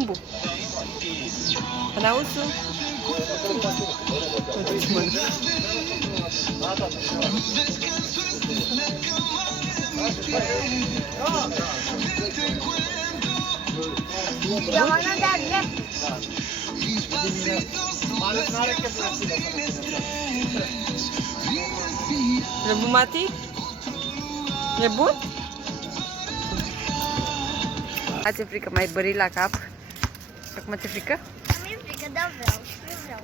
porumbu. Anausu. E bun, Mati? E bun? Ați frică, mai bărit la cap? Și acum ți-e frică? Mi-e frică, dar vreau. Eu vreau.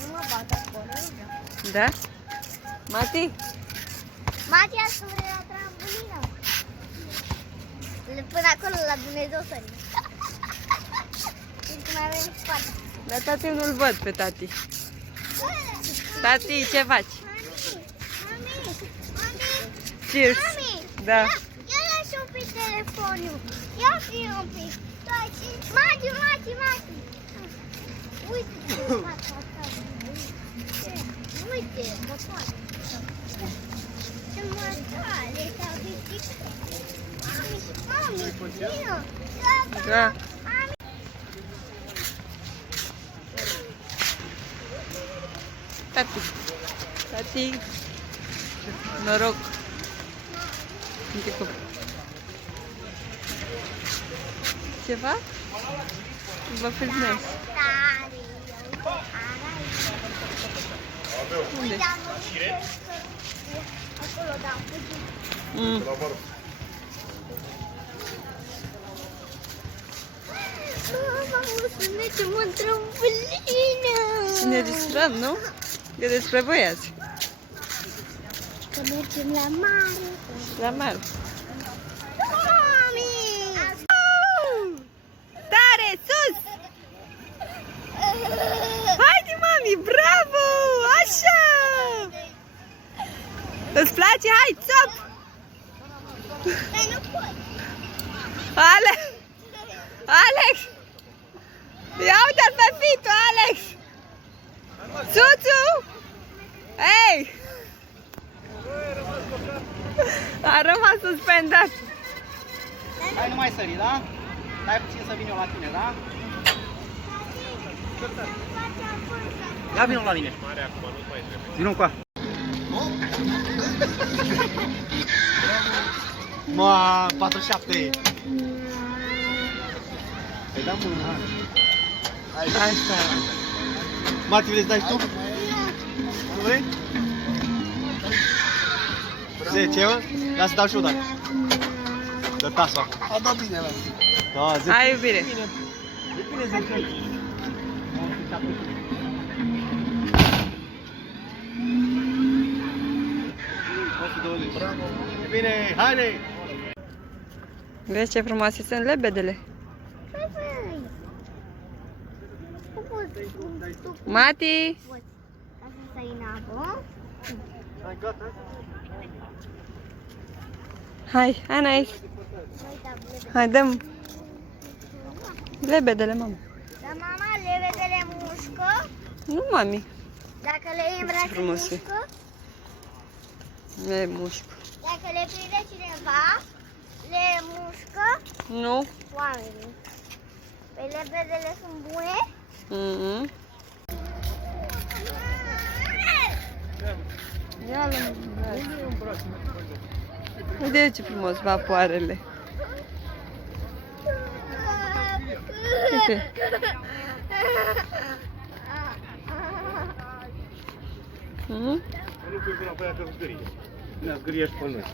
Nu mă bat acolo, eu vreau. Da? Mati? Matia să vrea la trambulină. Până acolo, la Dumnezeu sărim. Și mai avem spate. Dar tati nu-l văd pe tati. Tati, ce faci? Cheers! Da. Ia lasă un pic telefonul. Ia fi un pic. Mati. Uite ce fac asta. Uite, mă fac. Ce mă tale, s-a ridicat. Mami, vină. Da. Tati, noroc. Uite cum. Ceva? Vă filmez. Unde? Acolo, da. Mama, o să mergem în trambulină. Și ne distrăm, nu? E despre voi azi. Că mergem la mare. La mare. Mami! Tare, sus! Haide, mami, bravo! Așa! Îți place? Hai, țop! Dar nu pot. Alex! Ia uite-l pe fitul, Alex! Suțu! Ei! A rămas suspendat. Hai, nu mai sări, da? Dai puțin să vin eu la tine, da? Ia vină la mine. Vină cu a. Mă, 47. Îi dăm unul, hai. Hai, stai. Mati, vrei să dai și tu? Nu vrei? 10, mă? Ia să dau și eu, dacă. Dă tasul acum. A dat bine, la tine. Da, 10. Hai, iubire. E bine 10. E bine, haide! Vezi ce frumoase sunt lebedele. Mati! Ca să stai în apă. Hai, gata. Hai, Anais. Hai, dăm lebedele, mama. Dar mama, lebedele mușcă. Nu, mami. Dacă le îmbracă Frumos e. mușcă. Le mușcă. Dacă le prinde cineva, le mușcă Nu? oamenii. Păi lebedele sunt bune? Mhm. Ia-l în braț. Uite ce frumos vapoarele. Uite. Nu pui până apoi că zgârie. Ne zgârie și pe noi.